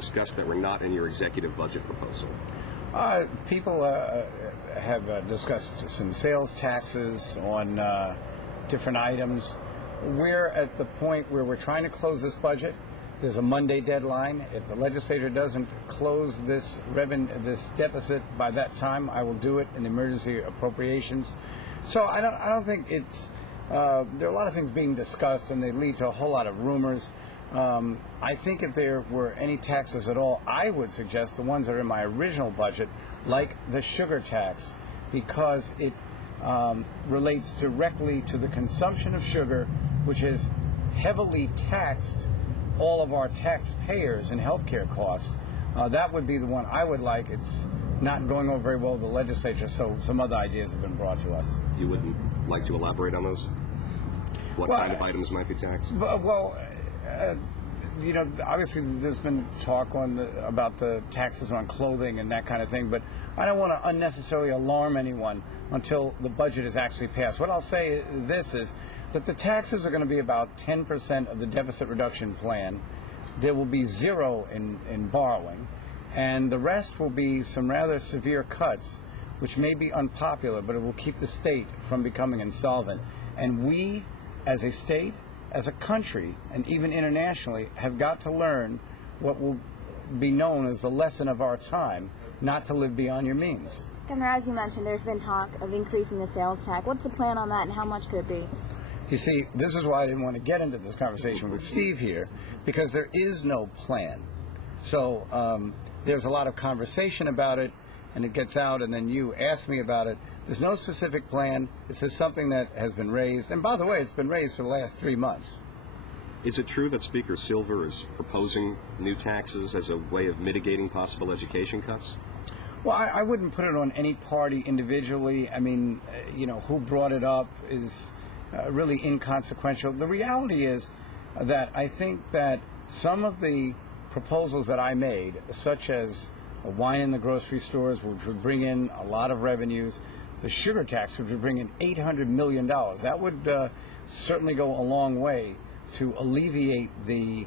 discussed that were not in your executive budget proposal? People have discussed some sales taxes on different items. We're at the point where we're trying to close this budget. There's a Monday deadline. If the legislature doesn't close this deficit by that time, I will do it in emergency appropriations. So I don't think it's. There are a lot of things being discussed, and they lead to a whole lot of rumors. I think if there were any taxes at all, I would suggest the ones that are in my original budget, like the sugar tax, because it relates directly to the consumption of sugar, which has heavily taxed all of our taxpayers and healthcare costs. That would be the one I would like. It's not going over very well with the legislature, so some other ideas have been brought to us. You wouldn't like to elaborate on those? What kind of items might be taxed? Obviously there's been talk about the taxes on clothing and that kind of thing, but I don't want to unnecessarily alarm anyone until the budget is actually passed. What I'll say is that the taxes are going to be about 10% of the deficit reduction plan. There will be zero in borrowing, and the rest will be some rather severe cuts, which may be unpopular, but it will keep the state from becoming insolvent. And we, as a state, as a country, and even internationally, have got to learn what will be known as the lesson of our time, not to live beyond your means. Governor, as you mentioned, there's been talk of increasing the sales tax. What's the plan on that, and how much could it be? You see, this is why I didn't want to get into this conversation with Steve here, because there is no plan. So there's a lot of conversation about it, and it gets out, and then you ask me about it. There's no specific plan. This is something that has been raised. And by the way, it's been raised for the last 3 months. Is it true that Speaker Silver is proposing new taxes as a way of mitigating possible education cuts? Well, I wouldn't put it on any party individually. I mean, who brought it up is really inconsequential. The reality is that I think that some of the proposals that I made, such as a wine in the grocery stores, which would bring in a lot of revenues, the sugar tax, which would bring in $800 million. That would certainly go a long way to alleviate the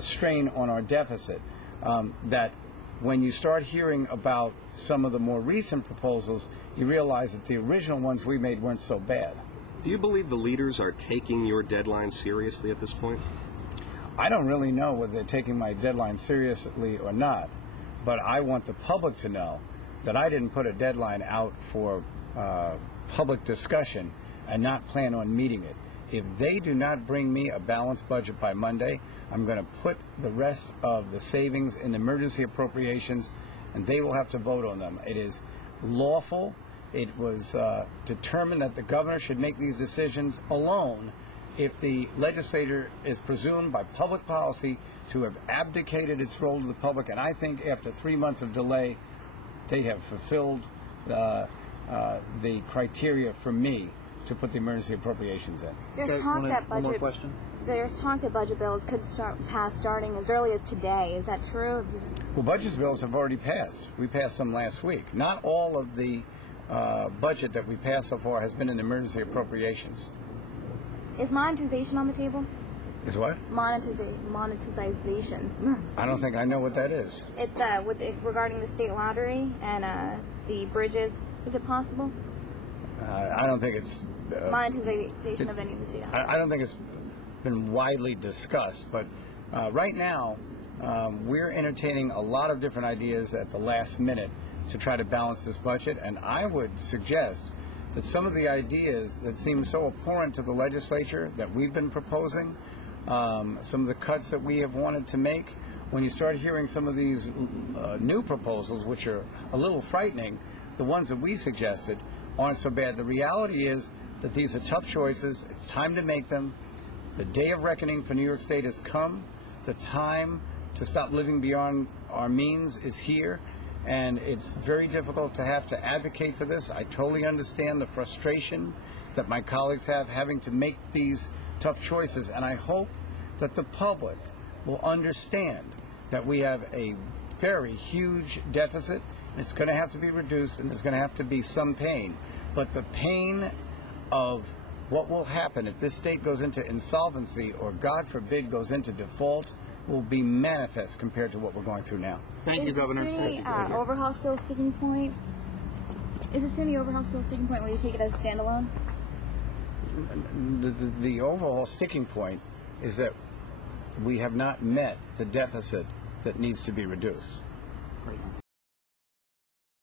strain on our deficit. That when you start hearing about some of the more recent proposals, you realize that the original ones we made weren't so bad. Do you believe the leaders are taking your deadline seriously at this point? I don't really know whether they're taking my deadline seriously or not, but I want the public to know that I didn't put a deadline out for public discussion and not plan on meeting it. If they do not bring me a balanced budget by Monday, I'm going to put the rest of the savings in emergency appropriations, and they will have to vote on them. It is lawful. It was determined that the governor should make these decisions alone if the legislature is presumed by public policy to have abdicated its role to the public. And I think after 3 months of delay, they have fulfilled the criteria for me to put the emergency appropriations in. There's talk that one more question. There's talk that budget bills could pass starting as early as today. Is that true? Well, budget bills have already passed. We passed some last week. Not all of the budget that we passed so far has been in emergency appropriations. Is monetization on the table? Is what? Monetization. I don't think I know what that is. It's regarding the state lottery and the bridges. Is it possible? I don't think it's monetization of any of the state lotteries. I don't think it's been widely discussed, but right now we're entertaining a lot of different ideas at the last minute to try to balance this budget, and I would suggest that some of the ideas that seem so abhorrent to the legislature that we've been proposing, some of the cuts that we have wanted to make, when you start hearing some of these new proposals, which are a little frightening, the ones that we suggested aren't so bad. The reality is that these are tough choices. It's time to make them. The day of reckoning for New York State has come. The time to stop living beyond our means is here. And it's very difficult to have to advocate for this. I totally understand the frustration that my colleagues have having to make these tough choices. And I hope that the public will understand that we have a very huge deficit. And it's going to have to be reduced, and there's going to have to be some pain. But the pain of what will happen if this state goes into insolvency or, God forbid, goes into default, will be manifest compared to what we're going through now. Thank you, Governor. Is the SUNY overhaul still a sticking point? Is the SUNY overhaul still a sticking point? Will you take it as standalone? The overall sticking point is that we have not met the deficit that needs to be reduced.